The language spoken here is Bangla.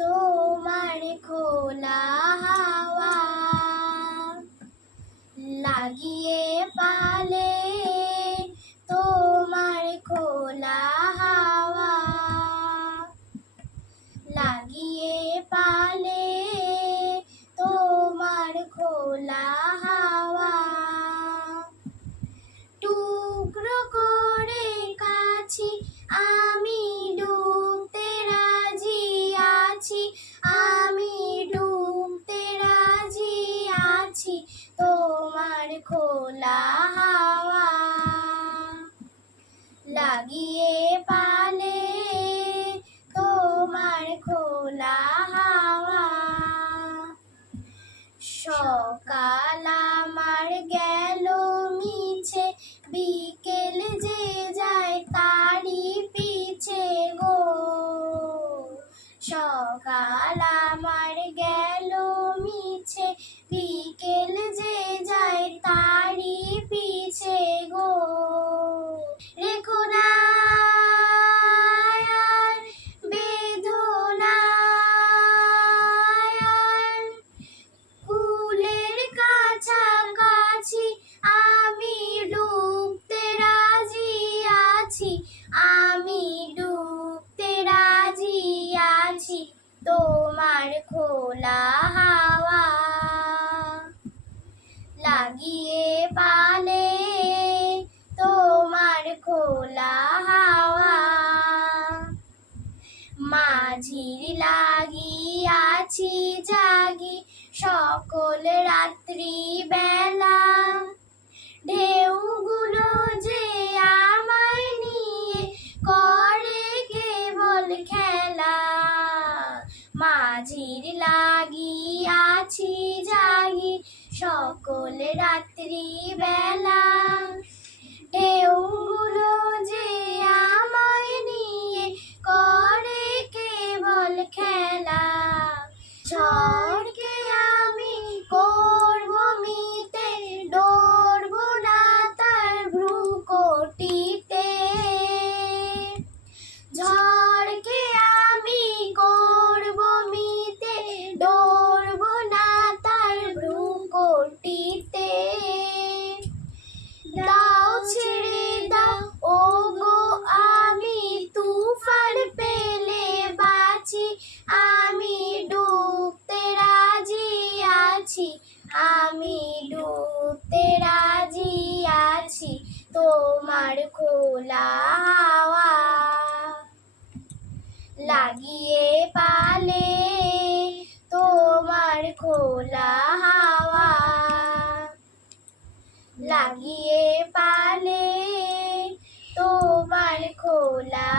তোমার খোলা হাওয়া লাগিয়ে পালে, তোমার খোলা হাওয়া লাগিয়ে পালে, তোমার খোলা হাওয়া টুকরো করে কাছি আমি ডুবতে রাজি আছি, আমি ডুবতে রাজি আছি, তোমার খোলা হাওয়া লাগিয়ে পালে, তোমার খোলা হাওয়া সকাল আমার গেল মিছে, বিকেল যে যায় তারি পিছে গো, সকাল আমার গেল মিছে, বিকেল যে যায় তারি পিছে গো, রেখো না আর বেদনা আর কুলের কাছাকাছি, আমি ডুবতে রাজি আছি, আমি ডুবতে রাজি আছি, তোমার খোলা হাওয়া লাগিয়ে পালে, তোমার খোলা হাওয়া মাঝির লাগিয়াছি জাগি সকল রাত্রি বেলা, ঢেউগুলো যে আমায় নিয়ে করে কেবল খেলা, মাঝির লাগিয়াছি জাগি সকল রাত্রি বেলা, ঢেউগুলো যে আমায় নিয়ে করে কেবল খেলা, ঝড়কে আমি করব মিতে, ডরব না তার ভ্রুকটিতে, ঝড়কে আমি করব মিতে, ডরব না তার ভ্রুকটিতে, দাও ছেড়ে দাও ও গো আমি তুফান পেলে বাঁচি, আমি ডুবতে রাজি আছি, আমি ডুবতে রাজি আছি, তোমার খোলা হাওয়া লাগিয়ে পালে, তোমার খোলা হাওয়া লাগিয়ে পালে, তোমার খোলা